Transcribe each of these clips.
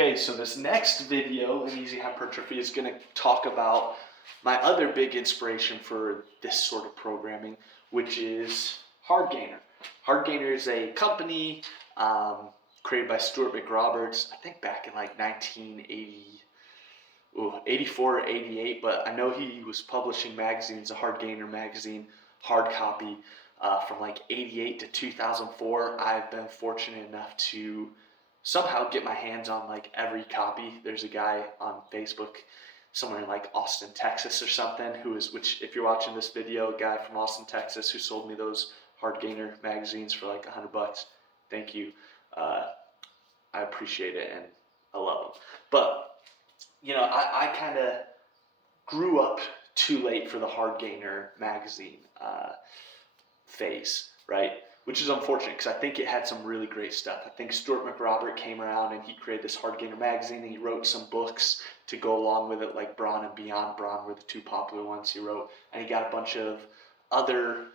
Okay, so this next video in Easy Hypertrophy is going to talk about my other big inspiration for this sort of programming, which is HardGainer. HardGainer is a company created by Stuart McRobert, I think back in like 1984 or 88, but I know he was publishing magazines, a HardGainer Magazine, hard copy, from like 88 to 2004. I've been fortunate enough to somehow get my hands on like every copy. There's a guy on Facebook somewhere in like Austin, Texas or something which if you're watching this video, a guy from Austin, Texas who sold me those HardGainer magazines for like $100. Thank you. I appreciate it and I love them. But, you know, I kind of grew up too late for the HardGainer magazine phase, right? Which is unfortunate because I think it had some really great stuff. I think Stuart McRobert came around and he created this HardGainer magazine and he wrote some books to go along with it, like Brawn and Beyond Brawn were the two popular ones he wrote. And he got a bunch of other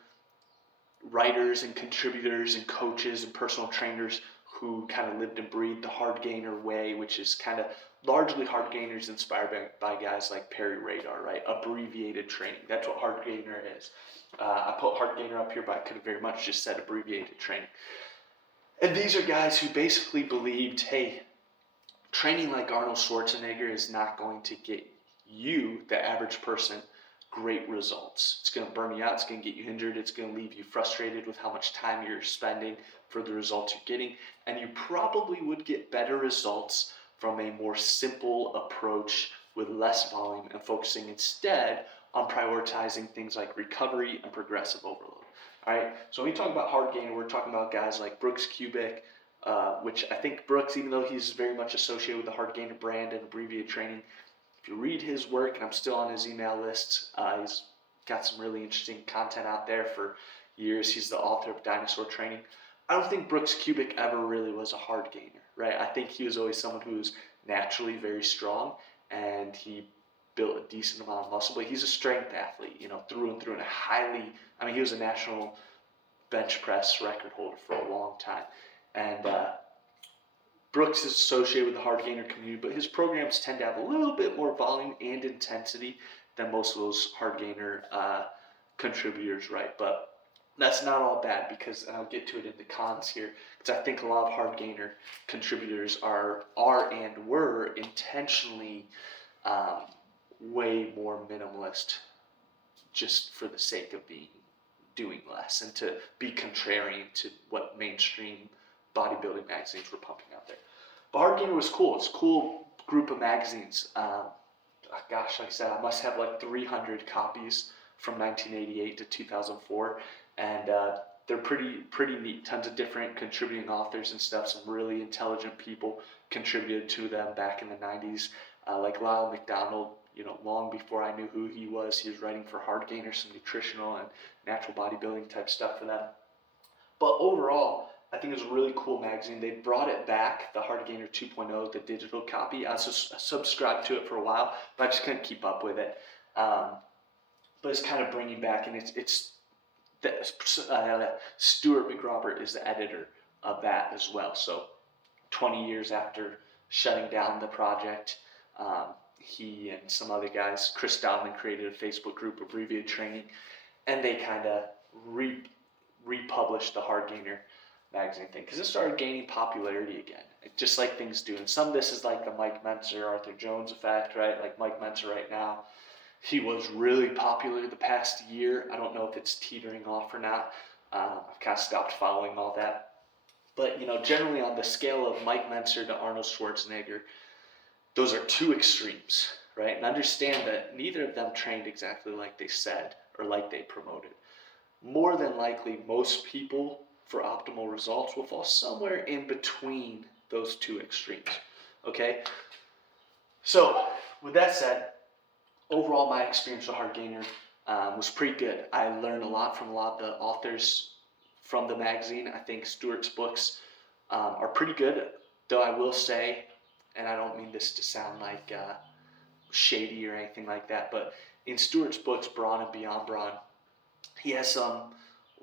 writers and contributors and coaches and personal trainers who kind of lived and breathed the HardGainer way, which is kind of largely HardGainers inspired by guys like Perry Radar, right? Abbreviated training. That's what HardGainer is. I put HardGainer up here, but I could have very much just said abbreviated training. And these are guys who basically believed, hey, training like Arnold Schwarzenegger is not going to get you, the average person, great results. It's going to burn you out. It's going to get you injured. It's going to leave you frustrated with how much time you're spending for the results you're getting. And you probably would get better results from a more simple approach with less volume and focusing instead on prioritizing things like recovery and progressive overload. All right, so when we talk about HardGainer, we're talking about guys like Brooks Kubik, which I think Brooks, even though he's very much associated with the HardGainer brand and abbreviated training, if you read his work, and I'm still on his email list, he's got some really interesting content out there for years. He's the author of Dinosaur Training. I don't think Brooks Kubik ever really was a HardGainer, right? I think he was always someone who was naturally very strong, and he built a decent amount of muscle, but he's a strength athlete, you know, through and through, and he was a national bench press record holder for a long time. And Brooks is associated with the HardGainer community, but his programs tend to have a little bit more volume and intensity than most of those HardGainer contributors, right? But that's not all bad because, and I'll get to it in the cons here, because I think a lot of HardGainer contributors are and were intentionally way more minimalist just for the sake of doing less and to be contrarian to what mainstream bodybuilding magazines were pumping out there. But HardGainer was cool. It's a cool group of magazines. Gosh, like I said, I must have like 300 copies from 1988 to 2004, and they're pretty neat. Tons of different contributing authors and stuff. Some really intelligent people contributed to them back in the 90s, like Lyle McDonald. You know, long before I knew who he was writing for HardGainer, some nutritional and natural bodybuilding type stuff for them. But overall, I think it was a really cool magazine. They brought it back, the HardGainer 2.0, the digital copy. I subscribed to it for a while, but I just couldn't keep up with it. But it's kind of bringing back, and Stuart McRobert is the editor of that as well. So 20 years after shutting down the project, he and some other guys, Chris Dowman, created a Facebook group, Abbreviated Training, and they kind of republished the HardGainer magazine thing because it started gaining popularity again, just like things do. And some of this is like the Mike Mentzer, Arthur Jones effect, right? Like Mike Mentzer right now, he was really popular the past year. I don't know if it's teetering off or not. I've kind of stopped following all that. But, you know, generally on the scale of Mike Mentzer to Arnold Schwarzenegger, those are two extremes, right? And understand that neither of them trained exactly like they said or like they promoted. More than likely, most people for optimal results will fall somewhere in between those two extremes, okay? So, with that said, overall my experience with HardGainer was pretty good. I learned a lot from a lot of the authors from the magazine. I think Stuart's books are pretty good, though I will say, and I don't mean this to sound like shady or anything like that, but in Stuart's books, Brawn and Beyond Brawn, he has some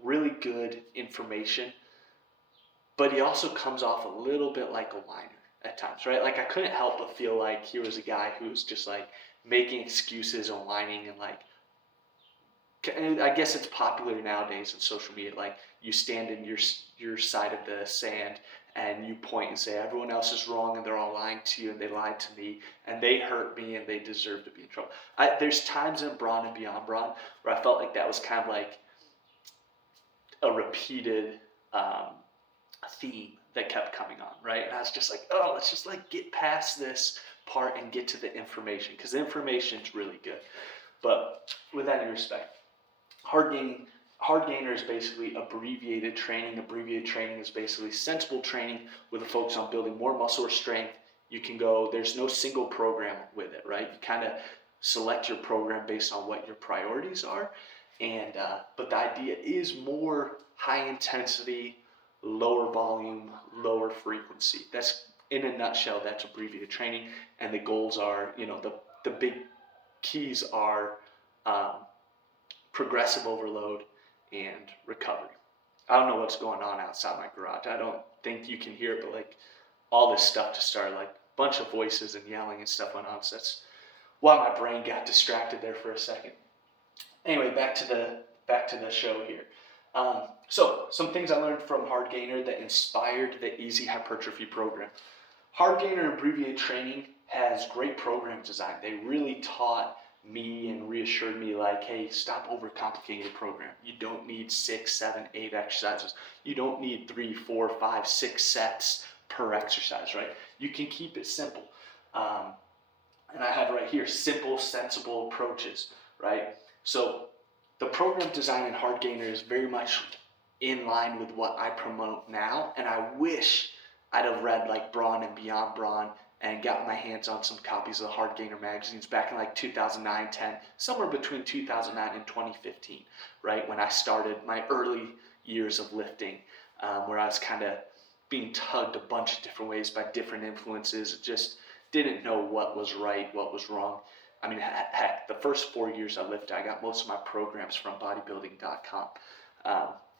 really good information, but he also comes off a little bit like a whiner. at times, right? Like I couldn't help but feel like he was a guy who was just like making excuses and whining and like, and I guess it's popular nowadays in social media. Like you stand in your side of the sand and you point and say everyone else is wrong and they're all lying to you and they lied to me and they hurt me and they deserve to be in trouble. There's times in Brawn and Beyond Brawn where I felt like that was kind of like a repeated theme that kept coming on, right? And I was just like, oh, let's just like get past this part and get to the information, because the information is really good. But with any respect, HardGainer is basically abbreviated training. Abbreviated training is basically sensible training with a focus on building more muscle or strength. You can go, there's no single program with it, right? You kind of select your program based on what your priorities are. And but the idea is more high intensity, lower volume, lower frequency. That's, in a nutshell, that's abbreviated training. And the goals are, the big keys are progressive overload and recovery. I don't know what's going on outside my garage. I don't think you can hear it, but like all this stuff just started, like a bunch of voices and yelling and stuff went on. So that's why my brain got distracted there for a second. Anyway, back to the show here. So some things I learned from HardGainer that inspired the Easy Hypertrophy program. HardGainer Abbreviated Training has great program design. They really taught me and reassured me like, hey, stop overcomplicating your program. You don't need 6, 7, 8 exercises. You don't need 3, 4, 5, 6 sets per exercise, right? You can keep it simple. And I have right here, simple, sensible approaches, right? So the program design in HardGainer is very much in line with what I promote now, and I wish I'd have read like Brawn and Beyond Brawn and got my hands on some copies of the HardGainer magazines back in like 2009, 10, somewhere between 2009 and 2015, right? When I started my early years of lifting, where I was kind of being tugged a bunch of different ways by different influences, just didn't know what was right, what was wrong. I mean, heck, the first 4 years I lifted, I got most of my programs from bodybuilding.com,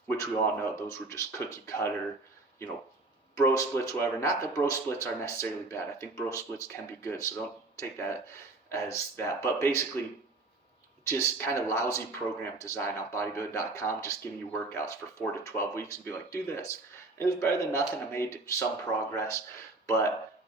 which we all know those were just cookie cutter, bro splits, whatever. Not that bro splits are necessarily bad. I think bro splits can be good, so don't take that as that. But basically, just kind of lousy program design on bodybuilding.com, just giving you workouts for 4 to 12 weeks and be like, do this. And it was better than nothing. I made some progress, but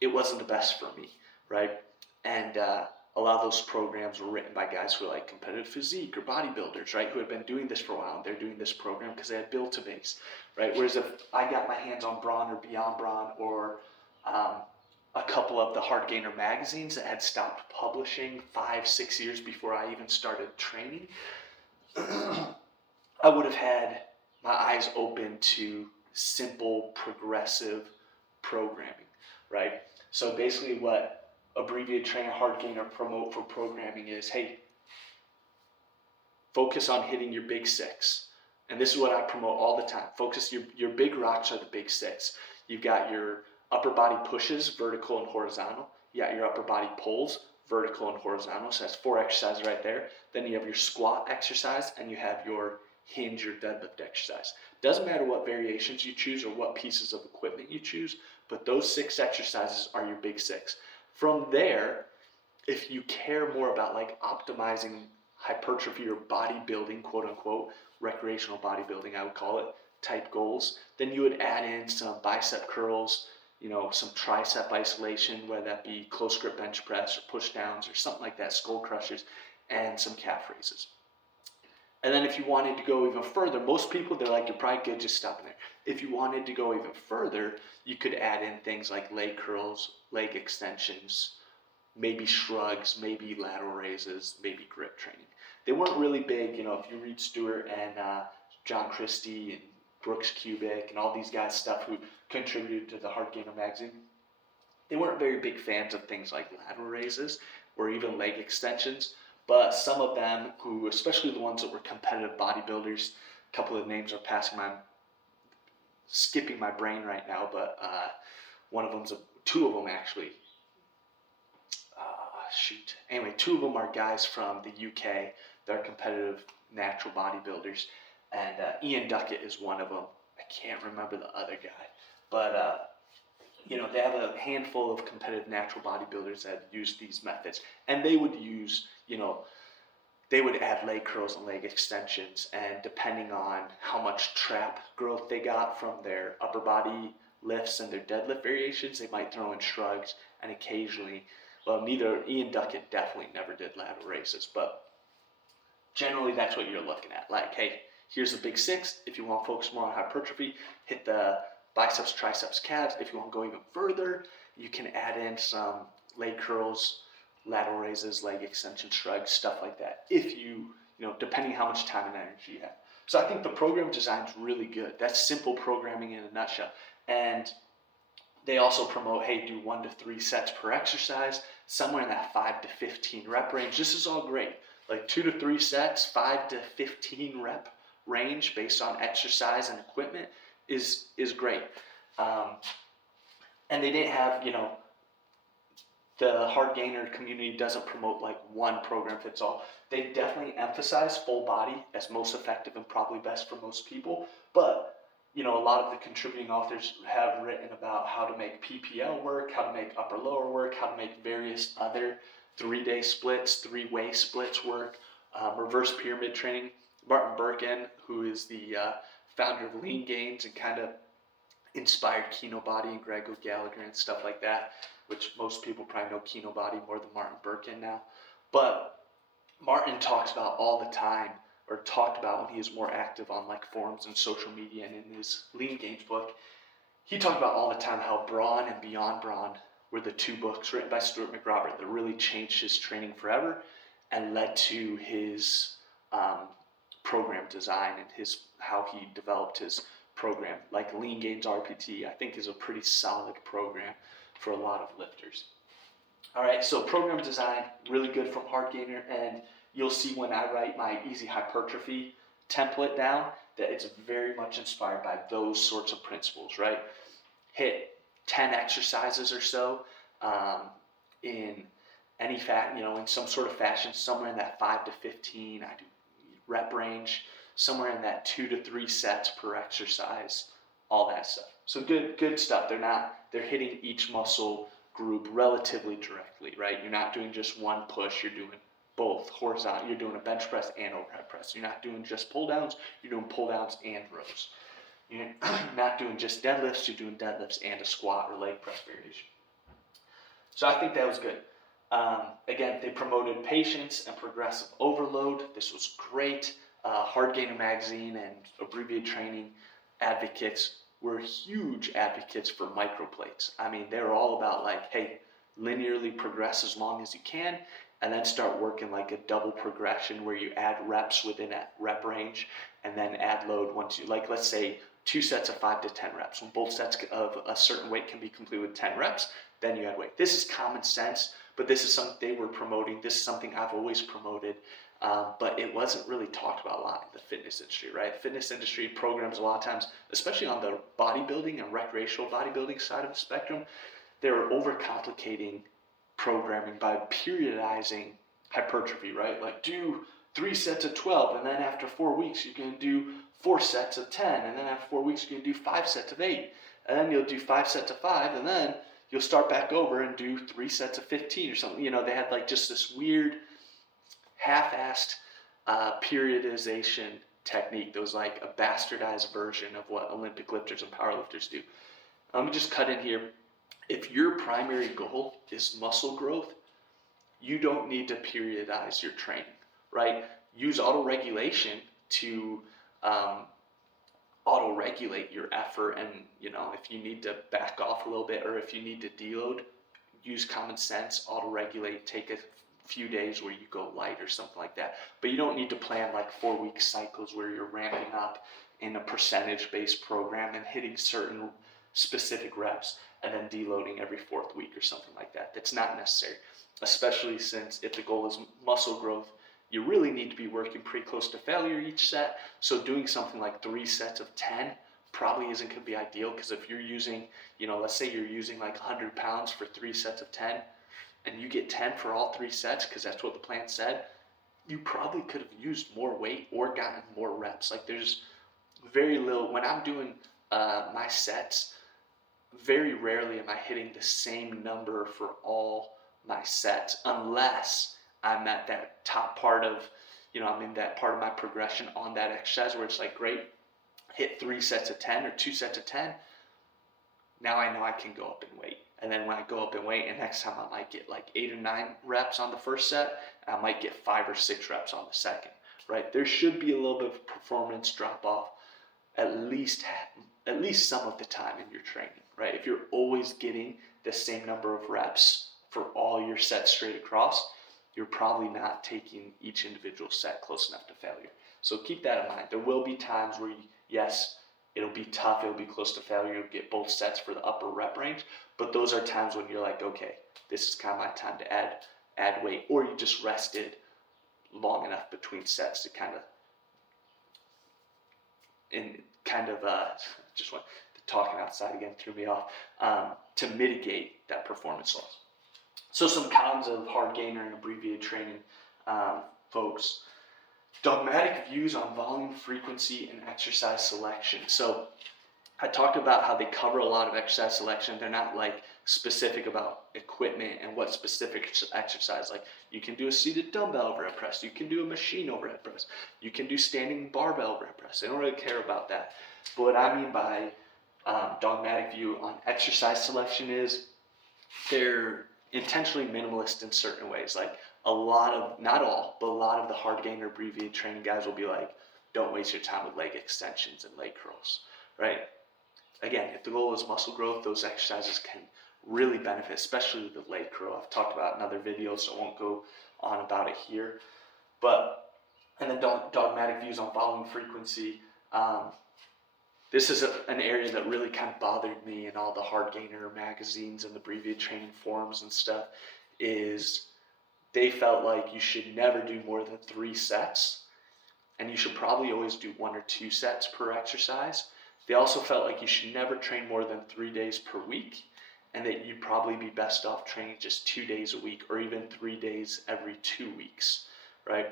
it wasn't the best for me, right? And a lot of those programs were written by guys who were like competitive physique or bodybuilders, right? Who had been doing this for a while, and they're doing this program because they had built a base, right? Whereas if I got my hands on Brawn or Beyond Brawn or a couple of the HardGainer magazines that had stopped publishing 5, 6 years before I even started training, I would have had my eyes open to simple, progressive programming, right? So basically what Abbreviated Training, HardGainer promote for programming is, hey, focus on hitting your big 6. And this is what I promote all the time. Focus, your big rocks are the big 6. You've got your upper body pushes, vertical and horizontal. You got your upper body pulls, vertical and horizontal. So that's 4 exercises right there. Then you have your squat exercise and you have your hinge or deadlift exercise. Doesn't matter what variations you choose or what pieces of equipment you choose, but those 6 exercises are your big 6. From there, if you care more about like optimizing hypertrophy or bodybuilding, quote unquote, recreational bodybuilding, I would call it, type goals, then you would add in some bicep curls, some tricep isolation, whether that be close grip bench press or push downs or something like that, skull crushers, and some calf raises. And then if you wanted to go even further, most people, they're like, you're probably good just stopping there. If you wanted to go even further, you could add in things like leg curls, leg extensions, maybe shrugs, maybe lateral raises, maybe grip training. They weren't really big, if you read Stuart and John Christie and Brooks Kubik and all these guys' stuff who contributed to the HardGainer magazine, they weren't very big fans of things like lateral raises or even leg extensions. But some of them who, especially the ones that were competitive bodybuilders, a couple of names are skipping my brain right now, but two of them actually. Anyway, 2 of them are guys from the UK. They're competitive natural bodybuilders, and Ian Duckett is one of them. I can't remember the other guy, but they have a handful of competitive natural bodybuilders that use these methods, and they would use, they would add leg curls and leg extensions, and depending on how much trap growth they got from their upper body lifts and their deadlift variations, they might throw in shrugs, and occasionally, neither Ian Duckett definitely never did lateral raises, but generally that's what you're looking at. Like, hey, here's the big six. If you want to focus more on hypertrophy, hit the biceps, triceps, calves. If you want to go even further, you can add in some leg curls, lateral raises, leg extension, shrugs, stuff like that. If depending how much time and energy you have. So I think the program design is really good. That's simple programming in a nutshell. And they also promote, hey, do 1 to 3 sets per exercise, somewhere in that 5 to 15 rep range. This is all great. Like 2 to 3 sets, 5 to 15 rep range based on exercise and equipment is great. And they didn't have, the HardGainer community doesn't promote like one program fits all. They definitely emphasize full body as most effective and probably best for most people. But, a lot of the contributing authors have written about how to make PPL work, how to make upper lower work, how to make various other 3-day splits, 3-way splits work, reverse pyramid training. Martin Birkin, who is the founder of Lean Gains and kind of inspired Kino Body and Greg O'Gallagher and stuff like that, which most people probably know Kino Body more than Martin Birkin now. But Martin talks about all the time, or talked about when he was more active on like forums and social media, and in his Lean Gains book, he talked about all the time how Brawn and Beyond Brawn were the 2 books written by Stuart McRobert that really changed his training forever and led to his program design and how he developed his program. Like Lean Gains RPT, I think, is a pretty solid program for a lot of lifters. All right, so program design, really good from HardGainer, and you'll see when I write my easy hypertrophy template down that it's very much inspired by those sorts of principles, right? Hit 10 exercises or so in any in some sort of fashion, somewhere in that 5 to 15, I do rep range, somewhere in that 2 to 3 sets per exercise, all that stuff. So good stuff. They're hitting each muscle group relatively directly, right? You're not doing just one push, you're doing both horizontal. You're doing a bench press and overhead press. You're not doing just pull downs, you're doing pull downs and rows. You're not doing just deadlifts, you're doing deadlifts and a squat or leg press variation. So I think that was good. Again, they promoted patience and progressive overload. This was great. HardGainer Magazine and Abbreviated Training advocates were huge advocates for microplates. I mean, they were all about like, hey, linearly progress as long as you can, and then start working like a double progression where you add reps within that rep range and then add load once you, like, let's say 2 sets of 5 to 10 reps. When both sets of a certain weight can be completed with 10 reps, then you add weight. This is common sense, but this is something they were promoting. This is something I've always promoted, but it wasn't really talked about a lot in the fitness industry, right? The fitness industry programs a lot of times, especially on the bodybuilding and recreational bodybuilding side of the spectrum, they were overcomplicating programming by periodizing hypertrophy, right? Like do 3 sets of 12, and then after 4 weeks you're going to do 4 sets of 10, and then after 4 weeks you're going to do 5 sets of 8, and then you'll do 5 sets of 5, and then you'll start back over and do 3 sets of 15 or something. They had like just this weird half-assed periodization technique that was like a bastardized version of what Olympic lifters and powerlifters do. Let me just cut in here. If your primary goal is muscle growth, you don't need to periodize your training, right? Use auto-regulation to auto-regulate your effort, and if you need to back off a little bit or if you need to deload, use common sense, auto-regulate, take a few days where you go light or something like that. But you don't need to plan like 4-week cycles where you're ramping up in a percentage-based program and hitting certain specific reps and then deloading every 4th week or something like that. That's not necessary, especially since if the goal is muscle growth, you really need to be working pretty close to failure each set. So doing something like 3 sets of 10 probably isn't going to be ideal, because if you're using, let's say you're using like 100 pounds for 3 sets of 10 and you get 10 for all 3 sets because that's what the plan said, you probably could have used more weight or gotten more reps. Like there's very little, when I'm doing my sets, very rarely am I hitting the same number for all my sets, unless I'm at that top part of, I'm in that part of my progression on that exercise where it's like, great, hit 3 sets of 10 or 2 sets of 10. Now I know I can go up in weight. And then when I go up in weight, and next time I might get like 8 or 9 reps on the first set, and I might get 5 or 6 reps on the second, right? There should be a little bit of performance drop off at least some of the time in your training, right? If you're always getting the same number of reps for all your sets straight across, you're probably not taking each individual set close enough to failure. So keep that in mind. There will be times where, yes, it'll be tough, it'll be close to failure, you'll get both sets for the upper rep range, but those are times when you're like, okay, this is kind of my time to add weight, or you just rested long enough between sets to just went talking outside again threw me off, to mitigate that performance loss. So some cons of HardGainer and abbreviated training, folks. Dogmatic views on volume, frequency, and exercise selection. So I talked about how they cover a lot of exercise selection. They're not like specific about equipment and what specific exercise. Like you can do a seated dumbbell overhead press. You can do a machine overhead press. You can do standing barbell overhead press. They don't really care about that. But what I mean by dogmatic view on exercise selection is they're intentionally minimalist in certain ways. Like a lot of, not all, but a lot of the HardGainer abbreviated training guys will be like, don't waste your time with leg extensions and leg curls, right? Again, if the goal is muscle growth, those exercises can really benefit, especially with the leg curl. I've talked about in other videos, so I won't go on about it here. And then dogmatic views on volume, frequency. This is an area that really kind of bothered me in all the HardGainer magazines and the abbreviated training forums and stuff, is they felt like you should never do more than 3 sets, and you should probably always do 1 or 2 sets per exercise. They also felt like you should never train more than 3 days per week, and that you'd probably be best off training just 2 days a week, or even 3 days every 2 weeks, right?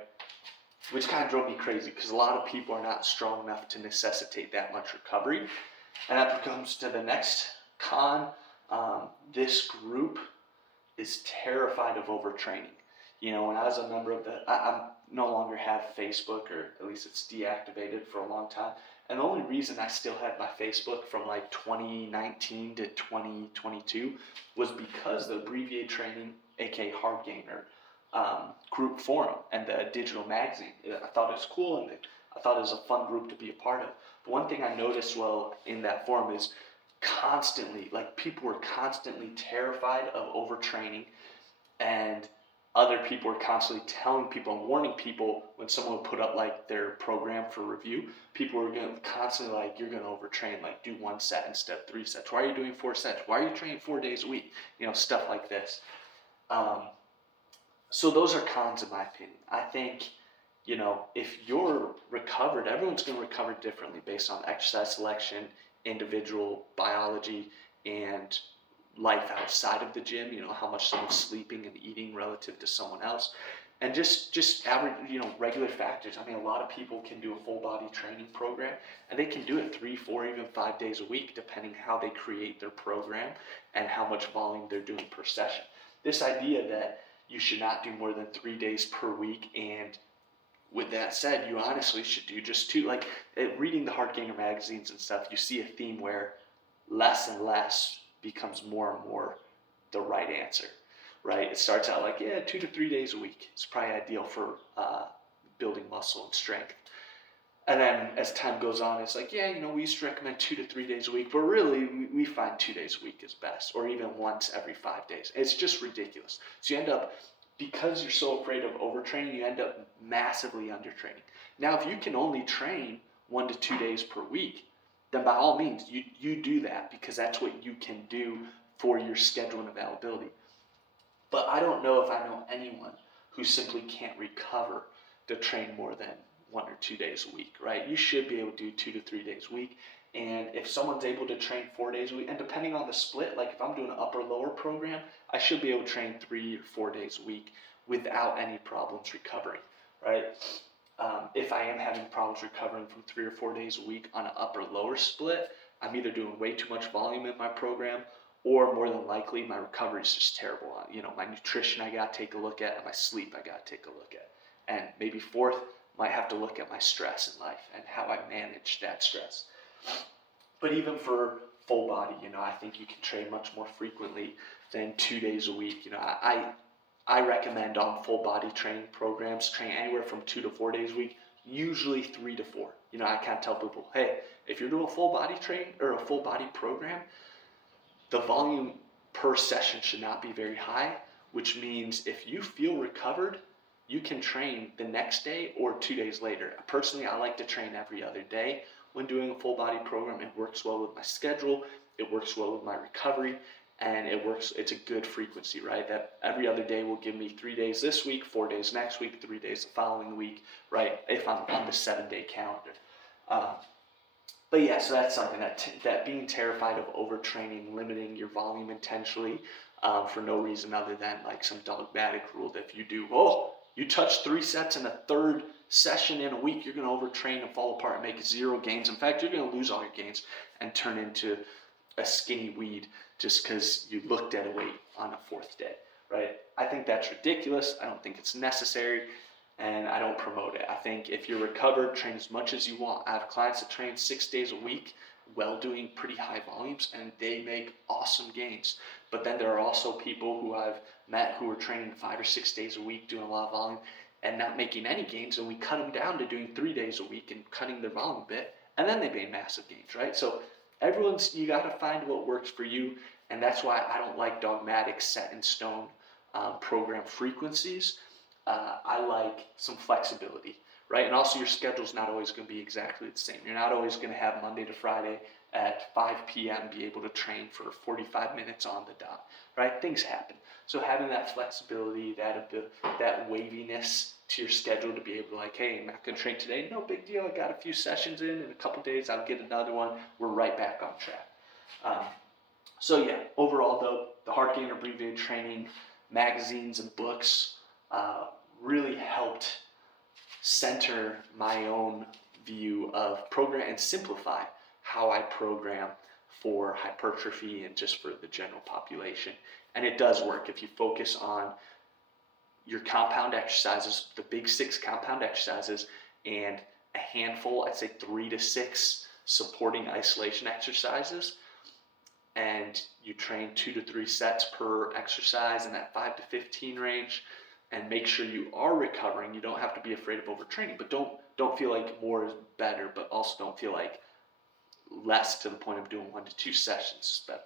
Which kind of drove me crazy, because a lot of people are not strong enough to necessitate that much recovery. And that comes to the next con. This group is terrified of overtraining. When I was a member of I no longer have Facebook, or at least it's deactivated for a long time. And the only reason I still had my Facebook from like 2019 to 2022 was because the abbreviated training, aka HardGainer, group forum and the digital magazine. I thought it was cool, and I thought it was a fun group to be a part of. But one thing I noticed in that forum is people were constantly terrified of overtraining, and other people were constantly telling people and warning people when someone would put up like their program for review. People were constantly like, you're going to overtrain, like do 1 set instead of 3 sets. Why are you doing 4 sets? Why are you training 4 days a week? Stuff like this. So those are cons in my opinion. I think, if you're recovered, everyone's going to recover differently based on exercise selection, individual biology, and life outside of the gym, how much someone's sleeping and eating relative to someone else. And just average, regular factors. I mean, a lot of people can do a full body training program, and they can do it 3, 4, even 5 days a week, depending how they create their program and how much volume they're doing per session. This idea that you should not do more than 3 days per week, and with that said, you honestly should do just 2. Like reading the HardGainer magazines and stuff, you see a theme where less and less becomes more and more the right answer, right? It starts out like, 2 to 3 days a week. It's probably ideal for building muscle and strength. And then as time goes on, it's like, we used to recommend 2 to 3 days a week, but really we find 2 days a week is best, or even once every 5 days. It's just ridiculous. So you end up, because you're so afraid of overtraining, you end up massively undertraining. Now, if you can only train 1 to 2 days per week, then by all means, you do that, because that's what you can do for your schedule and availability. But I don't know if I know anyone who simply can't recover to train more than 1 or 2 days a week, right? You should be able to do 2 to 3 days a week. And if someone's able to train 4 days a week, and depending on the split, like if I'm doing an upper-lower program, I should be able to train 3 or 4 days a week without any problems recovering, right? If I am having problems recovering from 3 or 4 days a week on an upper-lower split, I'm either doing way too much volume in my program, or more than likely my recovery is just terrible. My nutrition I got to take a look at, and my sleep I got to take a look at. And maybe fourth, might have to look at my stress in life and how I manage that stress. But even for full body, I think you can train much more frequently than 2 days a week. I recommend on full body training programs train anywhere from 2 to 4 days a week, usually 3 to 4. I can't tell people, hey, if you're doing a full body training or a full body program, the volume per session should not be very high, which means if you feel recovered, you can train the next day or 2 days later. Personally, I like to train every other day when doing a full body program. It works well with my schedule, it works well with my recovery, and it's a good frequency, right? That every other day will give me 3 days this week, 4 days next week, 3 days the following week, right? If I'm on the 7-day calendar. But yeah, so that's something that being terrified of overtraining, limiting your volume intentionally for no reason other than like some dogmatic rule that if you do, you touch 3 sets in a third session in a week, you're going to overtrain and fall apart and make 0 gains. In fact, you're going to lose all your gains and turn into a skinny weed just because you looked at a weight on a 4th day, right? I think that's ridiculous. I don't think it's necessary, and I don't promote it. I think if you're recovered, train as much as you want. I have clients that train 6 days a week while doing pretty high volumes, and they make awesome gains. But then there are also people who I've met who are training 5 or 6 days a week, doing a lot of volume, and not making any gains, and we cut them down to doing 3 days a week and cutting their volume a bit, and then they made massive gains, right? So you got to find what works for you, and that's why I don't like dogmatic set in stone program frequencies. I like some flexibility, right? And also your schedule's not always going to be exactly the same. You're not always going to have Monday to Friday at 5 p.m. be able to train for 45 minutes on the dot, right? Things happen. So having that flexibility, that waviness to your schedule to be able to like, hey, I'm not going to train today. No big deal. I got a few sessions in a couple days. I'll get another one. We're right back on track. So yeah, overall though, the HardGainer Abbreviated Training magazines and books really helped center my own view of program and simplify how I program for hypertrophy and just for the general population. And it does work if you focus on your compound exercises, the big 6 compound exercises, and a handful, I'd say 3 to 6 supporting isolation exercises. And you train 2 to 3 sets per exercise in that 5 to 15 range, and make sure you are recovering. You don't have to be afraid of overtraining, but don't feel like more is better, but also don't feel like less to the point of doing 1 to 2 sessions is better,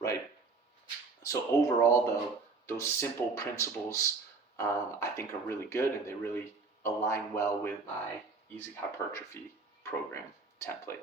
right? So overall though, those simple principles I think are really good, and they really align well with my easy hypertrophy program template.